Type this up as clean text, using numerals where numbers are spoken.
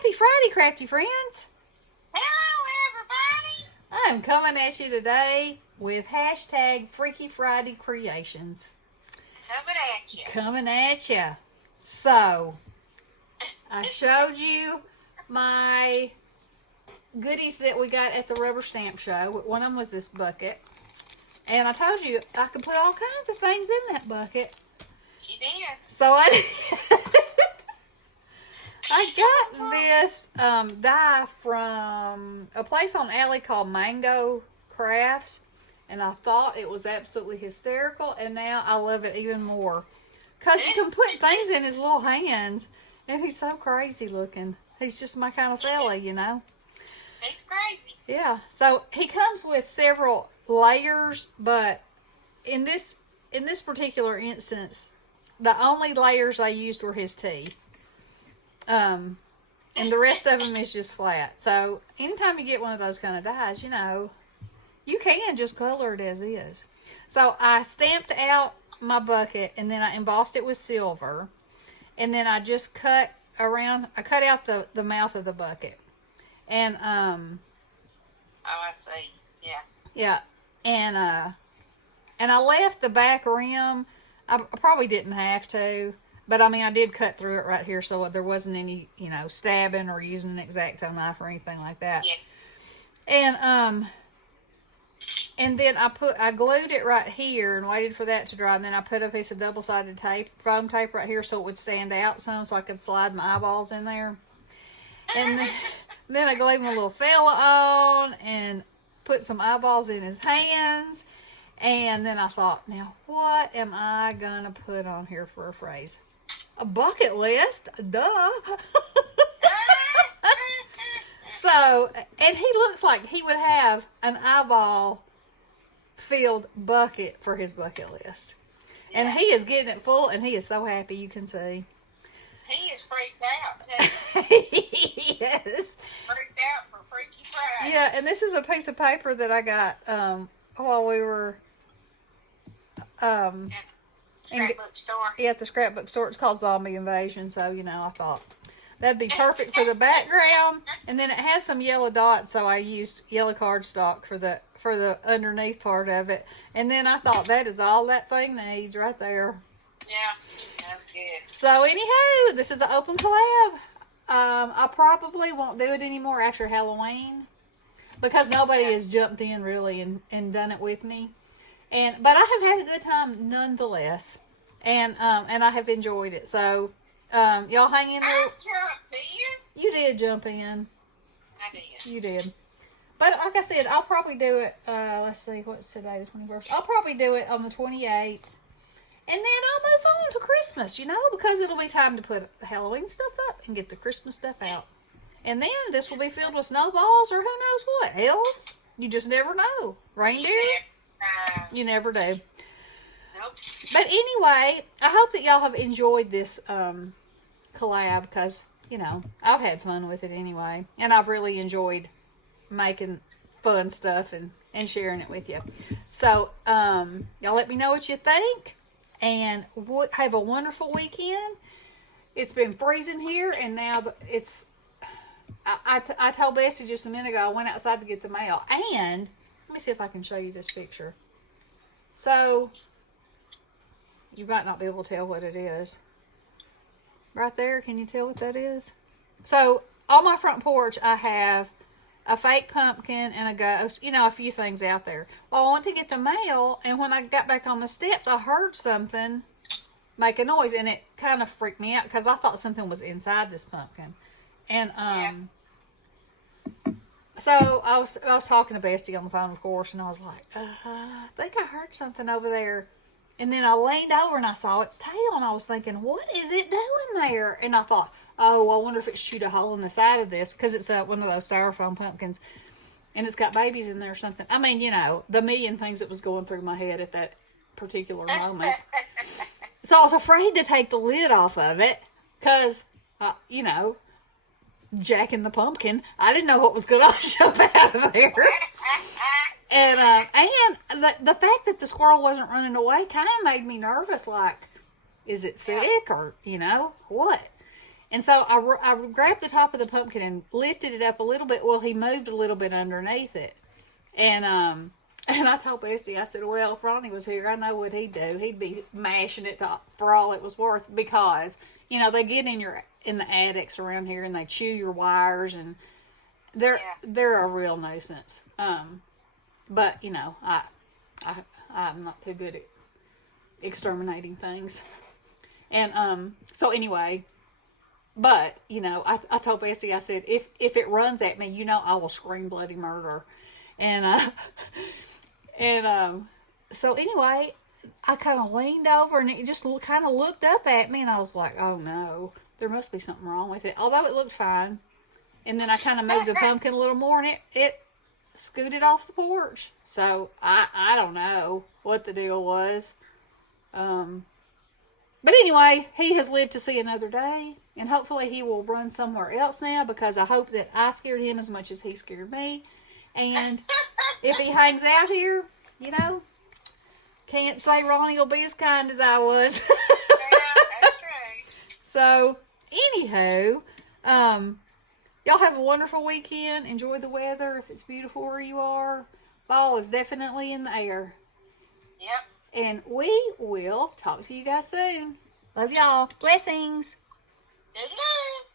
Happy Friday, crafty friends. Hello, everybody. I'm coming at you today with hashtag Freaky Friday Creations. Coming at you. So, I showed you my goodies that we got at the rubber stamp show. One of them was this bucket. And I told you I could put all kinds of things in that bucket. She did. So I got this die from a place on Alley called Mango Crafts, and I thought it was absolutely hysterical, and now I love it even more because you can put things in his little hands, and he's so crazy looking. He's just my kind of fella, you know. He's crazy. Yeah. So he comes with several layers, but in this particular instance, the only layers I used were his teeth. And the rest of them is just flat. So anytime you get one of those kind of dies, you know, you can just color it as is. So I stamped out my bucket, and then I embossed it with silver, and then I just cut out the mouth of the bucket, and Oh, I see. yeah, and I left the back rim. I probably didn't have to. But, I mean, I did cut through it right here so there wasn't any, stabbing or using an X-Acto knife or anything like that. Yeah. And then I glued it right here and waited for that to dry. And then I put a piece of double-sided foam tape right here so it would stand out some so I could slide my eyeballs in there. And then I glued my little fella on and put some eyeballs in his hands. And then I thought, now, what am I going to put on here for a phrase? A bucket list, duh. So, and he looks like he would have an eyeball-filled bucket for his bucket list. Yeah. And he is getting it full, and he is so happy, you can see. He is freaked out, too. Yes. Freaked out for Freaky Friday. Yeah, and this is a piece of paper that I got while we were... Scrapbook store. Yeah, at the scrapbook store. It's called Zombie Invasion, so, I thought that'd be perfect for the background. And then it has some yellow dots, so I used yellow cardstock for the underneath part of it. And then I thought that is all that thing needs right there. Yeah, that's good. So, anywho, this is an open collab. I probably won't do it anymore after Halloween because nobody has jumped in, really, and done it with me. But I have had a good time nonetheless, and I have enjoyed it. So, y'all hang in there. I jumped in. You did jump in. I did. You did. But like I said, I'll probably do it. Let's see, what's today? The 21st. I'll probably do it on the 28th, and then I'll move on to Christmas. Because it'll be time to put the Halloween stuff up and get the Christmas stuff out, and then this will be filled with snowballs or who knows what elves. You just never know. Reindeer. You never do. Nope. But anyway, I hope that y'all have enjoyed this collab because, I've had fun with it anyway. And I've really enjoyed making fun stuff and sharing it with you. So, y'all let me know what you think. And have a wonderful weekend. It's been freezing here, and now it's... I told Bessie just a minute ago, I went outside to get the mail. And... let me see if I can show you this picture. So, you might not be able to tell what it is. Right there, can you tell what that is? So, on my front porch, I have a fake pumpkin and a ghost, a few things out there. Well, I went to get the mail, and when I got back on the steps, I heard something make a noise, and it kind of freaked me out because I thought something was inside this pumpkin. And, So I was talking to Bestie on the phone, of course, and I was like, I think I heard something over there. And then I leaned over and I saw its tail, and I was thinking, what is it doing there? And I thought, oh, I wonder if it chewed a hole in the side of this, because it's one of those styrofoam pumpkins, and it's got babies in there or something. I mean, the million things that was going through my head at that particular moment. So I was afraid to take the lid off of it, because, Jack and the Pumpkin, I didn't know what was going to jump out of there. And the fact that the squirrel wasn't running away kind of made me nervous, like, is it sick or, what? And so I grabbed the top of the pumpkin and lifted it up a little bit. Well, he moved a little bit underneath it. And I told Bestie, I said, well, if Ronnie was here, I know what he'd do. He'd be mashing it for all it was worth because, they get in the attics around here and they chew your wires and they're a real nuisance. But, I'm not too good at exterminating things. And so anyway, but, I told Bessie, I said, if it runs at me, I will scream bloody murder. And so anyway, I kind of leaned over and it just kind of looked up at me and I was like, oh no, there must be something wrong with it. Although it looked fine. And then I kind of moved the pumpkin a little more and it scooted off the porch. So I don't know what the deal was. But anyway, he has lived to see another day. And hopefully he will run somewhere else now because I hope that I scared him as much as he scared me. And if he hangs out here, can't say Ronnie will be as kind as I was. Yeah, that's right. So, anywho, y'all have a wonderful weekend. Enjoy the weather if it's beautiful where you are. Fall is definitely in the air. Yep. And we will talk to you guys soon. Love y'all. Blessings. Good night.